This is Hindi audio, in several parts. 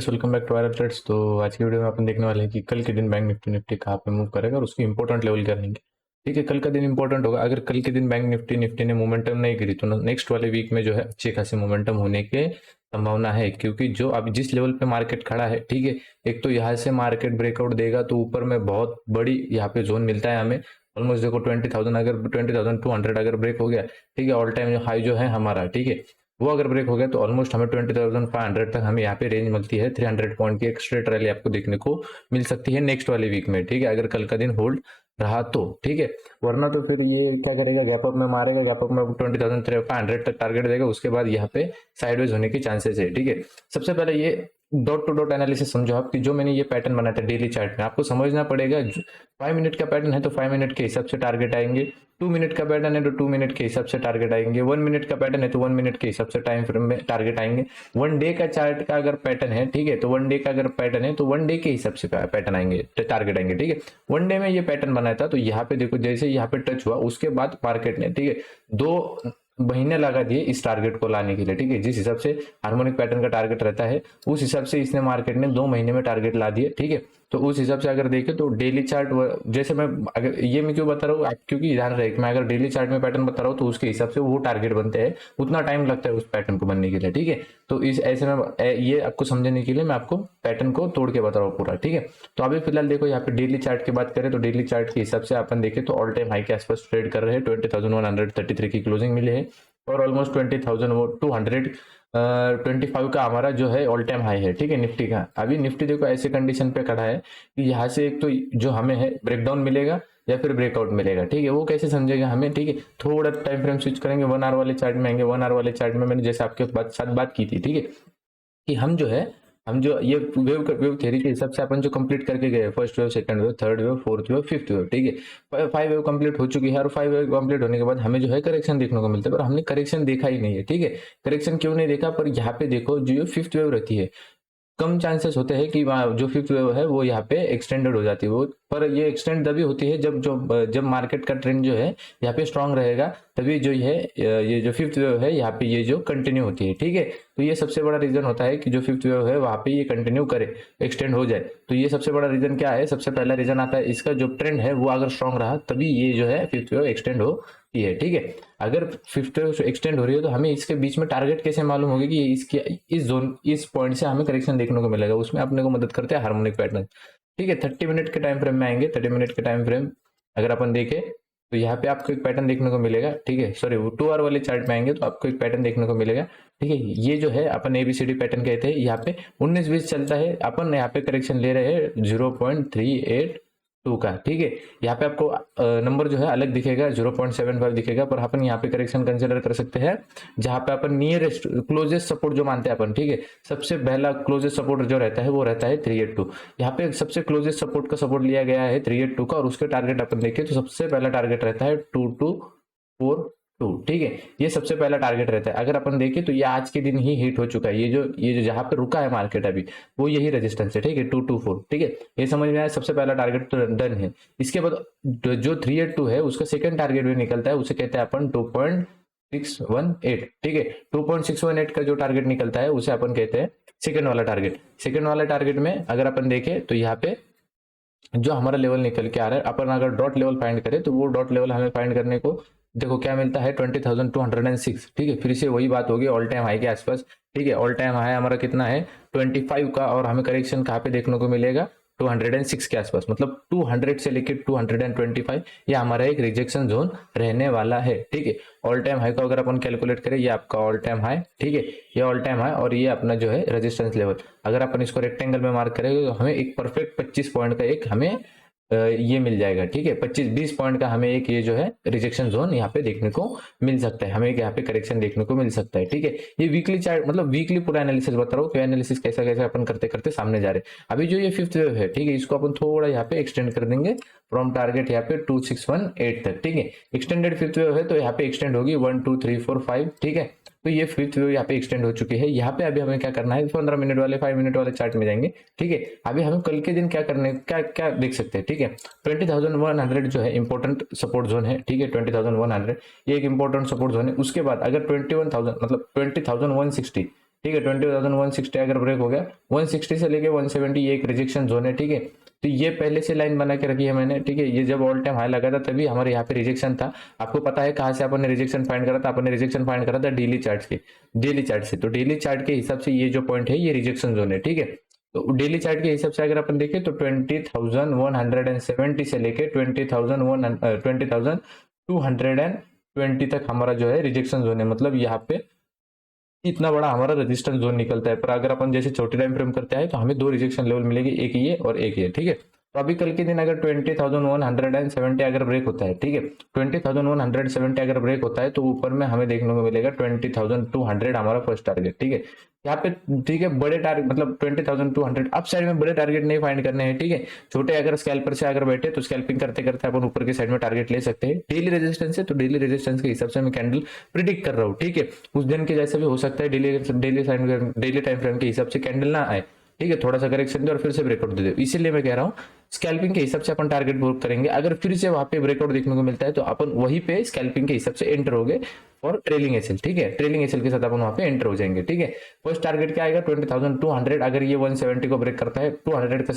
Traders, welcome back to R Trades. तो आज की वीडियो में अपन देखने वाले हैं कि कल के दिन बैंक निफ्टी कहाँ पे मूव करेगा और उसकी इंपॉर्टेंट लेवल क्या रहेंगे। ठीक है, कल का दिन इंपॉर्टेंट होगा। अगर कल के दिन बैंक निफ्टी ने मोमेंटम नहीं गिरी तो नेक्स्ट वाले वीक में जो है अच्छी खासी मोमेंटम होने की संभावना है, क्योंकि जो अभी जिस लेवल पे मार्केट खड़ा है, ठीक है, एक तो यहाँ से मार्केट ब्रेकआउट देगा तो ऊपर में बहुत बड़ी यहाँ पे जोन मिलता है हमें। ऑलमोस्ट देखो 20,000, अगर 20,200 अगर ब्रेक हो गया, ठीक है, ऑल टाइम हाई जो है हमारा, ठीक है, वो अगर ब्रेक हो गया तो ऑलमोस्ट हमें 20,500 तक हमें यहाँ पे रेंज मिलती है। 300 पॉइंट की एक स्ट्रेट रैली आपको देखने को मिल सकती है नेक्स्ट वाले वीक में, ठीक है, अगर कल का दिन होल्ड रहा तो, ठीक है। वरना तो फिर ये क्या करेगा, गैप अप में मारेगा, गैप अप में 20,500 तक टारगेट देगा, उसके बाद यहाँ पे साइडवेज होने के चांसेस है, ठीक है। सबसे पहले ये डॉट टू डॉट एनालिसिस समझो आप, कि जो मैंने ये पैटर्न बनाया था डेली चार्ट में, आपको समझना पड़ेगा। 5 मिनट का पैटर्न है तो 5 मिनट के हिसाब से टारगेट आएंगे, 2 मिनट का पैटर्न है तो 2 मिनट के हिसाब से टारगेट आएंगे, 1 मिनट का पैटर्न है तो 1 मिनट के हिसाब से टाइम फ्रेम में टारगेट आएंगे, 1 डे का चार्ट का अगर पैटर्न है, ठीक है, तो 1 डे का अगर पैटर्न है तो 1 डे के हिसाब से पैटर्न आएंगे, टारगेट आएंगे, ठीक है। 1 डे में ये पैटर्न बनाया था तो यहाँ पे देखो जैसे यहाँ पे टच हुआ उसके बाद मार्केट ने, ठीक है, 2 महीने लगा दिए इस टारगेट को लाने के लिए, ठीक है। जिस हिसाब से हार्मोनिक पैटर्न का टारगेट रहता है उस हिसाब से इसने मार्केट ने 2 महीने में टारगेट ला दिए, ठीक है। तो उस हिसाब से अगर देखें तो डेली चार्ट, जैसे मैं अगर ये मैं क्यों बता रहा हूँ आप, क्योंकि ध्यान रहे कि मैं अगर डेली चार्ट में पैटर्न बता रहा हूँ तो उसके हिसाब से वो टारगेट बनते हैं, उतना टाइम लगता है उस पैटर्न को बनने के लिए, ठीक है। तो इस ऐसे में ये आपको समझने के लिए मैं आपको पैटर्न को तोड़ के बता रहा हूँ पूरा, ठीक है। तो अभी फिलहाल देखो यहाँ पे डेली चार्ट की बात करें तो डेली चार्ट के हिसाब से अपन देखें तो ऑल टाइम हाई के आसपास ट्रेड कर रहे हैं। 20,133 की क्लोजिंग मिली है और ऑलमोस्ट 20,225 का हमारा जो है ऑल टाइम हाई है, ठीक है, निफ्टी का। अभी निफ्टी देखो ऐसे कंडीशन पे खड़ा है कि यहाँ से एक तो जो हमें है ब्रेकडाउन मिलेगा या फिर ब्रेकआउट मिलेगा, ठीक है। वो कैसे समझेगा हमें, ठीक है, थोड़ा टाइम फ्रेम स्विच करेंगे, 1 आवर वाले चार्ट में आएंगे। 1 आवर वाले चार्ट में मैंने जैसे आपके साथ बात की थी, ठीक है, कि हम जो ये वेव थ्योरी के हिसाब से अपन जो कंप्लीट करके गए, first wave, second wave, third wave, fourth wave, fifth wave, ठीक है, 5 वेव कंप्लीट हो चुकी है। और 5 वेव कंप्लीट होने के बाद हमें जो है करेक्शन देखने को मिलता है, पर हमने करेक्शन देखा ही नहीं है, ठीक है। करेक्शन क्यों नहीं देखा, पर यहाँ पे देखो जो फिफ्थ वेव रहती है, कम चांसेस होते हैं कि जो फिफ्थ वेव है वो यहाँ पे एक्सटेंडेड हो जाती है, वो पर ये एक्सटेंड तभी होती है जब मार्केट का ट्रेंड जो है यहाँ पे स्ट्रांग रहेगा, तभी जो है ये जो फिफ्थ वेव है यहाँ पे ये जो कंटिन्यू होती है, ठीक है। तो ये सबसे बड़ा रीजन होता है कि जो फिफ्थ वेव है वहाँ पे ये कंटिन्यू करे, एक्सटेंड हो जाए। तो ये सबसे बड़ा रीजन क्या है, सबसे पहला रीजन आता है इसका जो ट्रेंड है वो अगर स्ट्रांग रहा तभी ये जो है फिफ्थ वेव एक्सटेंड होती है, ठीक है। अगर फिफ्थ वेव एक्सटेंड हो रही है तो हमें इसके बीच में टारगेट कैसे मालूम होगी कि इसकी इस जोन, इस पॉइंट से हमें करेक्शन देखने को मिलेगा, उसमें अपने को मदद करते हैं हार्मोनिक पैटर्न, ठीक है। 30 मिनट के टाइम फ्रेम में आएंगे। 30 मिनट के टाइम फ्रेम अगर अपन देखें तो यहाँ पे आपको एक पैटर्न देखने को मिलेगा, ठीक है, सॉरी, वो 2 आवर वाले चार्ट में आएंगे तो आपको एक पैटर्न देखने को मिलेगा, ठीक है। ये जो है अपन ABCD पैटर्न कहते हैं, यहाँ पे 19-20 चलता है, अपन यहाँ पे करेक्शन ले रहे हैं 0.382 का, ठीक है। यहाँ पे आपको नंबर जो है अलग दिखेगा, 0.75 दिखेगा, पर अपन यहाँ पे करेक्शन कंसिडर कर सकते हैं जहां पे अपन नियरेस्ट क्लोजेस्ट सपोर्ट जो मानते हैं अपन, ठीक है, सबसे पहला क्लोजेस्ट सपोर्ट जो रहता है वो रहता है 382। यहाँ पे सबसे क्लोजेस्ट सपोर्ट का सपोर्ट लिया गया है 382 का, और उसके टारगेट अपन देखें तो सबसे पहला टारगेट रहता है 2242, ठीक है। ये सबसे पहला टारगेट रहता है। अगर अपन देखें तो ये आज के दिन ही हिट हो चुका है, ये जो जहां पे रुका है मार्केट अभी वो यही रेजिस्टेंस है, ठीक है, 224, ठीक है। ये समझ में आया, सबसे पहला टारगेट तो डन है। इसके बाद जो 382 है उसका सेकंड टारगेट भी निकलता है, उसे कहते हैं अपन 2.618, ठीक है। 2.618 का जो टारगेट निकलता है उसे अपन कहते हैं सेकंड वाला टारगेट। सेकंड वाला टारगेट में अगर अपन देखें तो यहाँ पे जो हमारा लेवल निकल के आ रहा है, अपन अगर डॉट लेवल फाइंड करें तो वो डॉट लेवल हमें फाइंड करने को देखो क्या मिलता है, 20,206, ठीक है। फिर से वही बात होगी ऑल टाइम हाई के आसपास, ठीक है। ऑल टाइम हाई हमारा कितना है 25 का, और हमें करेक्शन कहाँ पे देखने को मिलेगा 206 के आसपास, मतलब 200 से लेकर 225 ये हमारा एक रिजेक्शन जोन रहने वाला है, ठीक है। ऑल टाइम हाई को अगर अपन कैलकुलेट करें, ये आपका ऑल टाइम हाई, ठीक है, ये ऑल टाइम हाई, और ये अपना जो है रेजिस्टेंस लेवल, अगर अपन इसको रेक्टेंगल में मार्क करेंगे तो हमें एक परफेक्ट 25 पॉइंट का एक हमें ये मिल जाएगा, ठीक है। 25-20 पॉइंट का हमें एक ये जो है रिजेक्शन जोन यहाँ पे देखने को मिल सकता है, हमें एक यहाँ पे करेक्शन देखने को मिल सकता है, ठीक है। ये वीकली चार्ट, मतलब वीकली पूरा एनालिसिस बता रहा हूँ कि एनालिसिस कैसा कैसा अपन करते करते सामने जा रहे हैं। अभी जो ये फिफ्थ वेव है, ठीक है, इसको अपन थोड़ा यहाँ पे एक्सटेंड कर देंगे फ्रॉम टारगेट यहाँ पे 2618 तक, ठीक है। एक्सटेंडेड फिफ्थ वेव है तो यहाँ पे एक्सटेंड होगी 1 2 3 4 5, ठीक है। तो ये फिफ्थ वेव यहाँ पे एक्सटेंड हो चुकी है। यहाँ पे अभी हमें क्या करना है, 15 मिनट वाले 5 मिनट वाले चार्ट में जाएंगे, ठीक है। अभी हमें कल के दिन क्या करने, क्या क्या देख सकते हैं, ठीक है। 20,100 जो है इंपॉर्टेंट सपोर्ट जोन है, ठीक है, 20,100 ये एक इंपॉर्टेंट सपोर्ट जोन है। उसके बाद अगर 21,000 मतलब 20,160 ठीक है। 20,160 अगर ब्रेक हो गया, 160 से लेके 170 ये एक रिजेक्शन जोन है, ठीक है। तो ये पहले से लाइन बना के रखी है मैंने, ठीक है। ये जब ऑल टाइम हाई लगा था तभी हमारे यहाँ पे रिजेक्शन था। आपको पता है कहाँ से अपन ने रिजेक्शन फाइंड करा था? अपन ने रिजेक्शन फाइंड करा था डेली चार्ट के, डेली चार्ट से। तो डेली चार्ट के हिसाब से ये जो पॉइंट है ये रिजेक्शन जोन है, ठीक है। तो डेली चार्ट के हिसाब से अगर अपन देखें तो 20,170 से लेके 20,220 तक हमारा जो है रिजेक्शन जोन है। मतलब यहाँ पे इतना बड़ा हमारा रेजिस्टेंस जोन निकलता है। पर अगर अपन जैसे छोटे टाइम फ्रेम करते हैं तो हमें दो रिजेक्शन लेवल मिलेगी, एक ये और एक ये, ठीक है। तो अभी कल के दिन अगर 20,170 अगर ब्रेक होता है, ठीक है, 20,170 अगर ब्रेक होता है तो ऊपर में हमें देखने को मिलेगा 20,200 हमारा फर्स्ट टारगेट, ठीक है। यहाँ पे ठीक है बड़े टारगेट मतलब 20,200 अप साइड में बड़े टारगेट नहीं फाइंड करने हैं, ठीक है। छोटे अगर स्कैल्पर से अगर बैठे तो स्कैल्पिंग करते करते अपन ऊपर के साइड में टारगेट ले सकते हैं। डेली रेजिस्टेंस है तो डेली रेजिस्टेंस के हिसाब से मैं कैंडल प्रिडिक्ट कर रहा हूँ, ठीक है। उस दिन के जैसे भी हो सकता है डेली डेली टाइम फ्रेम के हिसाब से कैंडल ना आए, ठीक है, थोड़ा सा करेक्शन दे और फिर से ब्रेकआउट दे दे। इसीलिए मैं कह रहा हूँ स्कैल्पिंग के हिसाब से अपन टारगेट बुक करेंगे। अगर फिर से वहां पे ब्रेकआउट देखने को मिलता है तो अपन वहीं पे स्कैल्पिंग के हिसाब से एंटर हो गए और ट्रेलिंग एसएल, ठीक है, ट्रेलिंग एसएल के साथ अपन वहां पे एंटर हो जाएंगे, ठीक है। फर्स्ट टारगेट क्या आएगा 20,200। अगर ये 170 को ब्रेक करता है 200 का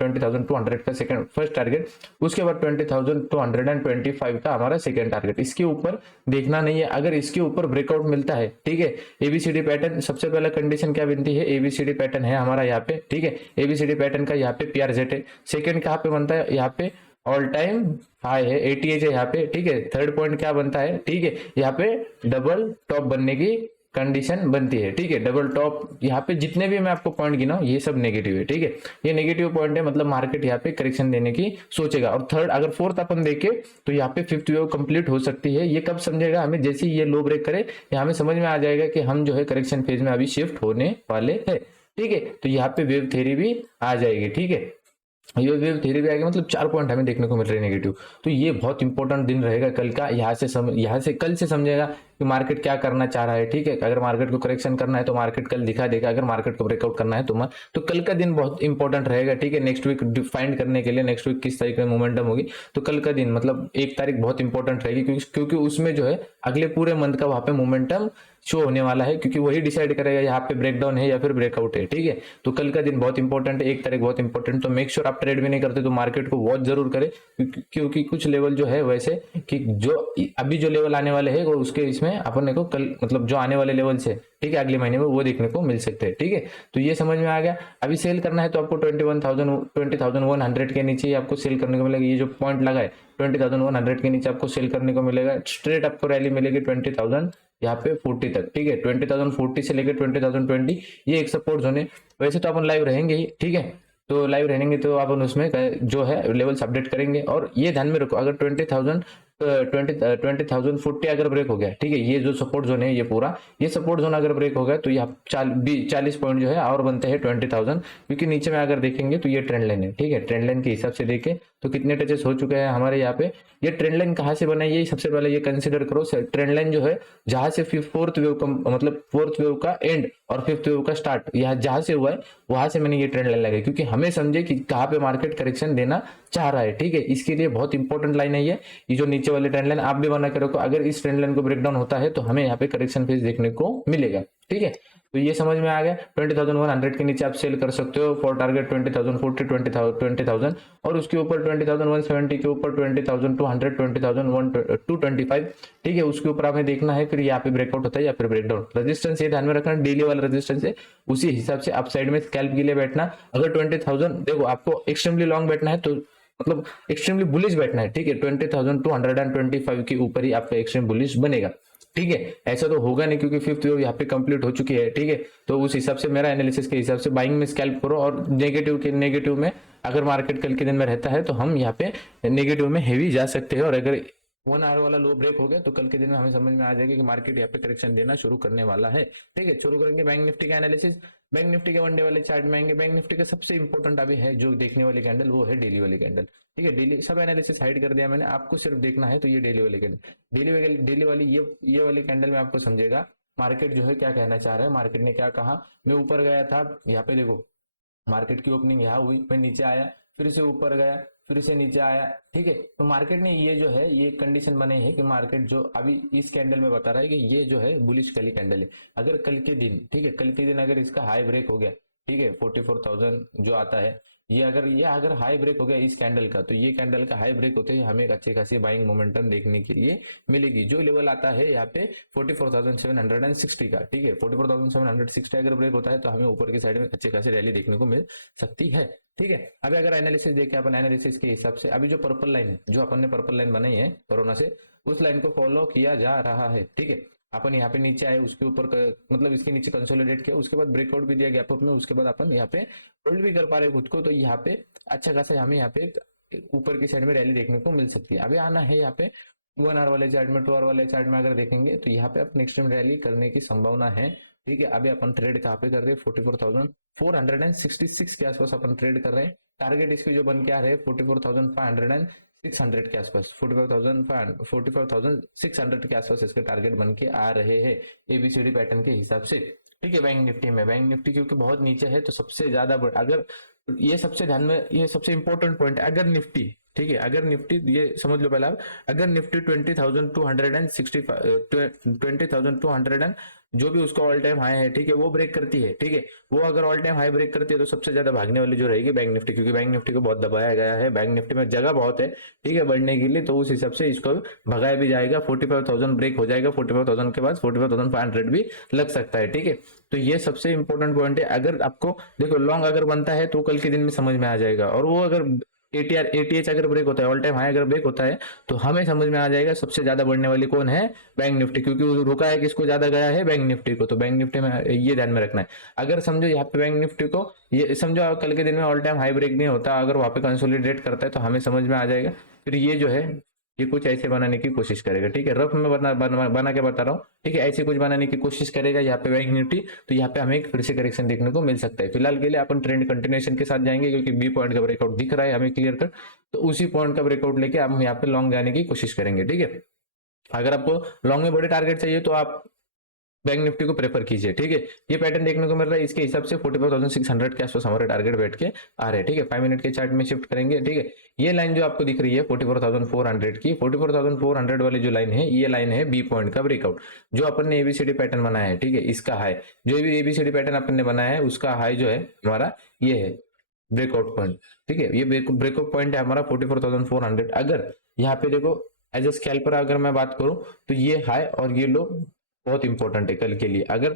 20,200 का सेकंड फर्स्ट टारगेट, उसके बाद 20,225 का हमारा सेकंड टारगेट। इसके ऊपर देखना नहीं है। अगर इसके ऊपर ब्रेकआउट मिलता है, ठीक है, एबीसीडी पैटर्न सबसे पहला कंडीशन क्या बनती है? एबीसीडी पैटर्न है हमारा यहाँ पे, ठीक है। एबीसीडी पैटर्न का यहाँ पे पीआरजेट है। सेकंड कहाँ पे बनता है? यहाँ पे ऑल टाइम हाई है, 88 है यहाँ पे, ठीक है। थर्ड पॉइंट क्या बनता है? ठीक है, यहाँ पे डबल टॉप बनने की कंडीशन बनती है, ठीक है। डबल टॉप यहाँ पे जितने भी मैं आपको पॉइंट गिनाऊं ये सब नेगेटिव है, ठीक है। ये नेगेटिव पॉइंट है, मतलब मार्केट यहाँ पे करेक्शन देने की सोचेगा। और थर्ड अगर फोर्थ अपन देखे तो यहाँ पे फिफ्थ वेव कंप्लीट हो सकती है। ये कब समझेगा? हमें जैसे ही ये लो ब्रेक करे यहाँ हमें समझ में आ जाएगा कि हम जो है करेक्शन फेज में अभी शिफ्ट होने वाले हैं, ठीक है। तो यहाँ पे वेव थ्योरी भी आ जाएगी, ठीक है। ये वेव थ्योरी भी आएगी, मतलब 4 पॉइंट हमें देखने को मिल रहे हैं नेगेटिव। तो ये बहुत इंपॉर्टेंट दिन रहेगा कल का। यहाँ से कल से समझेगा कि मार्केट क्या करना चाह रहा है, ठीक है। अगर मार्केट को करेक्शन करना है तो मार्केट कल दिखा देगा, अगर मार्केट को ब्रेकआउट करना है तो कल का दिन बहुत इंपॉर्टेंट रहेगा, ठीक है। नेक्स्ट वीक डिफाइंड करने के लिए नेक्स्ट वीक किस तारीख में मोमेंटम होगी, तो कल का दिन मतलब 1 तारीख बहुत इंपॉर्टेंट रहेगी, क्योंकि उसमें जो है अगले पूरे मंथ का वहां पे मोमेंटम शो होने वाला है, क्योंकि वही डिसाइड करेगा यहाँ पे ब्रेकडाउन है या फिर ब्रेकआउट है, ठीक है। तो कल का दिन बहुत इंपॉर्टेंट है, 1 तारीख बहुत इंपॉर्टेंट। तो मेक श्योर आप ट्रेड भी नहीं करते तो मार्केट को वॉच जरूर करें, क्योंकि कुछ लेवल जो है वैसे कि जो अभी जो लेवल आने वाले हैं वो उसके इसमें अपन को कल मतलब जो आने वाले लेवल से, ठीक है, अगले महीने में वो देखने को मिल सकते हैं, ठीक है। तो ये समझ में आ गया। अभी सेल करना है तो आपको 20,100 के नीचे आपको सेल करने को मिलेगा। ये जो पॉइंट लगा है 20,100 के नीचे आपको सेल करने को मिलेगा। स्ट्रेट आपको रैली मिलेगी 20,000 यहाँ पे 40 तक, ठीक है। 20,040 से लेकर 20,020 ये एक सपोर्ट जोन है। वैसे तो अपन लाइव रहेंगे ही, ठीक है। तो लाइव रहेंगे तो अपन उसमें जो है लेवल्स अपडेट करेंगे। और ये ध्यान में रखो, अगर 20,040 अगर ब्रेक हो गया, ठीक है, ये जो सपोर्ट जोन है ये पूरा ये सपोर्ट जोन अगर ब्रेक हो गया तो यहाँ 40 पॉइंट जो है और बनते हैं 20,000, क्योंकि नीचे में अगर देखेंगे तो ये ट्रेंड लाइन है, ठीक है। ट्रेंड लाइन के हिसाब से देखें तो कितने टचेस हो चुके हैं हमारे यहाँ पे। ये ट्रेंड लाइन कहाँ से बना है ये सबसे पहले ये कंसिडर करो। ट्रेंड लाइन जो है जहां से फोर्थ वेव का मतलब फोर्थ वेव का एंड और फिफ्थ वेव का स्टार्ट यहाँ जहां से हुआ है वहां से मैंने ये ट्रेंड लाइन लगाई, क्योंकि हमें समझे कि कहाँ पे मार्केट करेक्शन देना चाह रहा है, ठीक है। इसके लिए बहुत इंपॉर्टेंट लाइन है ये जो नीचे वाली ट्रेंड लाइन आप भी बना के रखो। अगर इस ट्रेंड लाइन को ब्रेकडाउन होता है तो हमें यहाँ पे करेक्शन फेज देखने को मिलेगा, ठीक है। तो ये समझ में आ गया। 20,100 के नीचे आप सेल कर सकते हो फॉर टारगेट 20,040 20,000 और उसके ऊपर 20,170 के ऊपर 20,200 20,225, ठीक है। उसके ऊपर हमें देखना है फिर यहाँ पे ब्रेकआउट होता है या फिर ब्रेकडाउन। रेजिस्टेंस ये ध्यान में रखना, डेली वाला रेजिस्टेंस है, उसी हिसाब से अपसाइड में स्कैल्प के लिए बैठना। अगर 20,000 देखो आपको एक्सट्रीमली लॉन्ग बैठना है तो मतलब एक्सट्रीमली बुलिश बैठना है, ठीक है। 20,225 के ऊपर ही आपका एक्सट्रीम बुलिश बनेगा, ठीक है। ऐसा तो होगा नहीं क्योंकि फिफ्थ वेव यहाँ पे कंप्लीट हो चुकी है, ठीक है। तो उस हिसाब से मेरा एनालिसिस के हिसाब से बाइंग में स्कैल्प करो और नेगेटिव में अगर मार्केट कल के दिन में रहता है तो हम यहाँ पे नेगेटिव में हेवी जा सकते हैं। और अगर 1 आवर वाला लो ब्रेक हो गया तो कल के दिन में हमें समझ में आ जाएगा कि मार्केट यहाँ पे करेक्शन देना शुरू करने वाला है, ठीक है। शुरू करेंगे बैंक निफ्टी का एनालिसिस। बैंक निफ्टी के वन डे वाले चार्ट में आएंगे। बैंक निफ्टी का सबसे इंपॉर्टेंट अभी है जो देखने वाली कैंडल वो है डेली वाली कैंडल, ठीक है। डेली सब एनालिसिस हाइड कर दिया मैंने, आपको सिर्फ देखना है तो ये डेली वाली कैंडल, डेली वाली ये वाली कैंडल में आपको समझेगा मार्केट जो है क्या कहना चाह रहा है। मार्केट ने क्या कहा, मैं ऊपर गया था, यहाँ पे देखो मार्केट की ओपनिंग यहाँ हुई, मैं नीचे आया, फिर से ऊपर गया, फिर से नीचे आया, ठीक है। तो मार्केट ने ये जो है ये कंडीशन बने है कि मार्केट जो अभी इस कैंडल में बता रहा है कि ये जो है बुलिश कली कैंडल है। अगर कल के दिन, ठीक है, कल के दिन अगर इसका हाई ब्रेक हो गया, ठीक है, 44,000 जो आता है, ये अगर हाई ब्रेक हो गया इस कैंडल का, तो ये कैंडल का हाई ब्रेक होते ही हमें एक अच्छे खासी बाइंग मोमेंटम देखने के लिए मिलेगी। जो लेवल आता है यहाँ पे 44,760 का, ठीक है, 44,760 अगर ब्रेक होता है तो हमें ऊपर की साइड में अच्छे खासी रैली देखने को मिल सकती है, ठीक है। अभी अगर एनालिसिस देखें अपन, एनालिसिस के हिसाब से अभी जो पर्पल लाइन है, जो अपन ने पर्पल लाइन बनाई है कोरोना से, उस लाइन को फॉलो किया जा रहा है, ठीक है। अपन यहाँ पे नीचे आए, उसके ऊपर मतलब इसके नीचे कंसोलिडेट किया, उसके बाद ब्रेकआउट भी दिया गैप अप में, उसके बाद अपन यहाँ पे होल्ड भी कर पा रहे खुद को। तो यहाँ पे अच्छा खासा हमें यहाँ पे ऊपर की साइड में रैली देखने को मिल सकती है। अभी आना है यहाँ पे 1 आवर वाले चार्ट में, 2 आवर वाले चार्ट में अगर देखेंगे तो यहाँ पे अपन नेक्स्ट टाइम रैली करने की संभावना है, ठीक है। अभी अपन ट्रेड कहाँ पे कर रहे हैं, 44,466 के आसपास अपन ट्रेड कर रहे हैं। टारगेट इसकी जो बन के आ रहे हैं 44,500 के आसपास, 45,600 के आसपास इसके टारगेट बन के आ रहे हैं एबीसीडी पैटर्न के हिसाब से, ठीक है। बैंक निफ्टी में, बैंक निफ्टी क्योंकि बहुत नीचे है तो सबसे ज्यादा अगर ये सबसे ध्यान में, ये सबसे इंपॉर्टेंट पॉइंट है, अगर निफ्टी, ठीक है, अगर निफ्टी, ये समझ लो पहले आप, अगर निफ्टी 20,200 जो भी उसका ऑल टाइम हाई है, ठीक है, वो ब्रेक करती है, ठीक है, वो अगर ऑल टाइम हाई ब्रेक करती है तो सबसे ज्यादा भागने वाली जो रहेगी बैंक निफ्टी, क्योंकि बैंक निफ्टी को बहुत दबाया गया है, बैंक निफ्टी में जगह बहुत है, ठीक है, बढ़ने के लिए। तो उस हिसाब से इसको भगाया भी जाएगा, 45,000 ब्रेक हो जाएगा, 45,000 के बाद 45,500 भी लग सकता है, ठीक है। तो ये सबसे इंपॉर्टेंट पॉइंट है। अगर आपको देखो लॉन्ग अगर बनता है तो कल के दिन में समझ में आ जाएगा, और वो अगर एटीएच अगर ब्रेक होता है, ऑल टाइम हाई अगर ब्रेक होता है, तो हमें समझ में आ जाएगा सबसे ज्यादा बढ़ने वाली कौन है, बैंक निफ्टी, क्योंकि वो रुका है किसको, ज्यादा गया है बैंक निफ्टी को। तो बैंक निफ्टी में ये ध्यान में रखना है। अगर समझो यहाँ पे बैंक निफ्टी को, ये समझो कल के दिन में ऑल टाइम हाई ब्रेक नहीं होता, अगर वहां पे कंसोलिडेट करता है तो हमें समझ में आ जाएगा, फिर ये जो है ये कुछ ऐसे बनाने की कोशिश करेगा, ठीक है। रफ में बना के बता रहा हूँ, ठीक है, ऐसे कुछ बनाने की कोशिश करेगा यहाँ पे बैंक निफ्टी। तो यहाँ पे हमें एक फिर से करेक्शन देखने को मिल सकता है। फिलहाल के लिए अपन ट्रेंड कंटिन्यूएशन के साथ जाएंगे, क्योंकि बी पॉइंट का ब्रेकआउट दिख रहा है हमें क्लियर कर, तो उसी पॉइंट का ब्रेकआउट लेके हम यहाँ पे लॉन्ग जाने की कोशिश करेंगे, ठीक है। अगर आपको लॉन्ग में बड़े टारगेट चाहिए तो आप बैंक निफ्टी को प्रेफर कीजिए, ठीक है। ये पैटर्न देखने को मिल रहा है, इसके हिसाब से 44,600 के आसपास हमारे टारगेट बैठ के आ रहे हैं, ठीक है। 5 मिनट के चार्ट में शिफ्ट करेंगे, ठीक है। ये लाइन जो आपको दिख रही है 44,400 की, 44,400 वाली जो लाइन है, ये लाइन है बी पॉइंट का ब्रेकआउट, जो अपन ने एबीसीडी पैटर्न बनाया है, ठीक है। इसका हाई, जो भी एबीसीडी पैटर्न अपन ने बनाया है उसका हाई जो है हमारा ये है ब्रेकआउट पॉइंट, ठीक है। ये ब्रेकआउट पॉइंट है हमारा 44,400। अगर यहाँ पे देखो एज ए स्कैल्पर अगर मैं बात करूं तो ये हाई और ये लो बहुत इंपॉर्टेंट है कल के लिए। अगर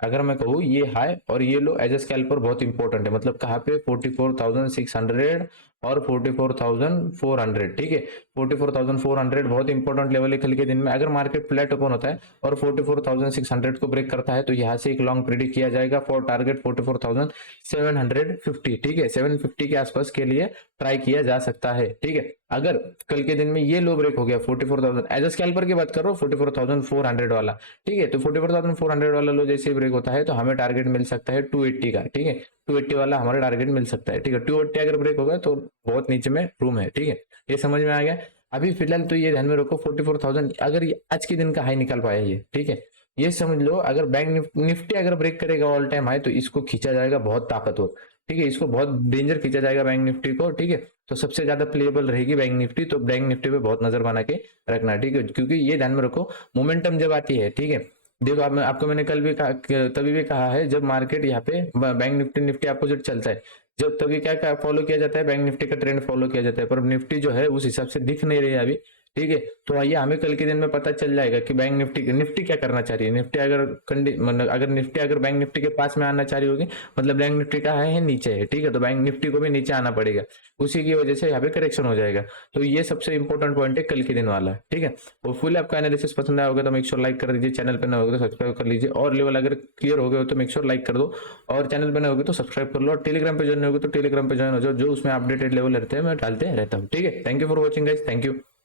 अगर मैं कहूँ ये हाई और ये लो एज ए स्कैल्पर बहुत इंपॉर्टेंट है, मतलब कहाँ पे 44,600 और 44,400, ठीक है। 44,400 बहुत इंपॉर्टेंट लेवल है कल के दिन में। अगर मार्केट फ्लैट ओपन होता है और 44,600 को ब्रेक करता है तो यहाँ से एक लॉन्ग प्रिडिक्ट किया जाएगा फॉर टारगेट 44,750, ठीक है। 750 के आसपास के लिए ट्राई किया जा सकता है, ठीक है। अगर कल के दिन में ये लो ब्रेक हो गया 44,000, एज अ स्कैल्पर की बात कर रहा हूँ 44,400 वाला, ठीक है, तो 44,400 वाला लो जैसे ब्रेक होता है तो हमें टारगेट मिल सकता है 280 का, ठीक है। 280 वाला हमारा टारगेट मिल सकता है, ठीक है। 280 अगर ब्रेक होगा तो बहुत नीचे में रूम है, ठीक है। ये समझ में आ गया। अभी फिलहाल तो ये ध्यान में रखो 44,000 अगर ये आज के दिन का हाई निकल पाया ये, ठीक है, ये समझ लो अगर बैंक निफ्टी अगर ब्रेक करेगा ऑल टाइम हाई तो इसको खींचा जाएगा बहुत ताकतवर, ठीक है। इसको बहुत डेंजर खींचा जाएगा बैंक निफ्टी को, ठीक है। तो सबसे ज्यादा प्लेएबल रहेगी बैंक निफ्टी, तो बैंक निफ्टी पे बहुत नजर बना के रखना, ठीक है। क्योंकि ये ध्यान में रखो मोमेंटम जब आती है, ठीक है, देखो आपको मैंने कल भी कहा, तभी भी कहा है, जब मार्केट यहाँ पे बैंक निफ्टी अपोजिट चलता है, जब तभी क्या फॉलो किया जाता है, बैंक निफ्टी का ट्रेंड फॉलो किया जाता है। पर निफ्टी जो है उस हिसाब से दिख नहीं रही है अभी, ठीक है। तो आइए हमें कल के दिन में पता चल जाएगा कि बैंक निफ्टी क्या करना चाह रही है। निफ्टी अगर मतलब अगर निफ्टी अगर बैंक निफ्टी के पास में आना चाह रही होगी, मतलब बैंक निफ्टी का है नीचे है, ठीक है, तो बैंक निफ्टी को भी नीचे आना पड़ेगा, उसी की वजह से यहाँ पे करेक्शन हो जाएगा। तो ये सबसे इंपॉर्टेंट पॉइंट है कल के दिन वाला, ठीक है। होपफुली आपका एनालिसिस पसंद आया होगा तो मेक श्योर लाइक कर दीजिए, चैनल पर न होगा तो सब्सक्राइब कर लीजिए, और लेवल अगर क्लियर हो गए हो तो मेक श्योर लाइक कर दो, और चैनल पर न होगी तो सब्सक्राइब कर लो, और टेलीग्राम पे ज्वाइन होगी तो टेलीग्राम पे ज्वाइन हो जाओ, जो उसमें अपडेटेड लेवल रहते हैं मैं डालते रहता हूँ, ठीक है। Thank you for watching guys, thank you.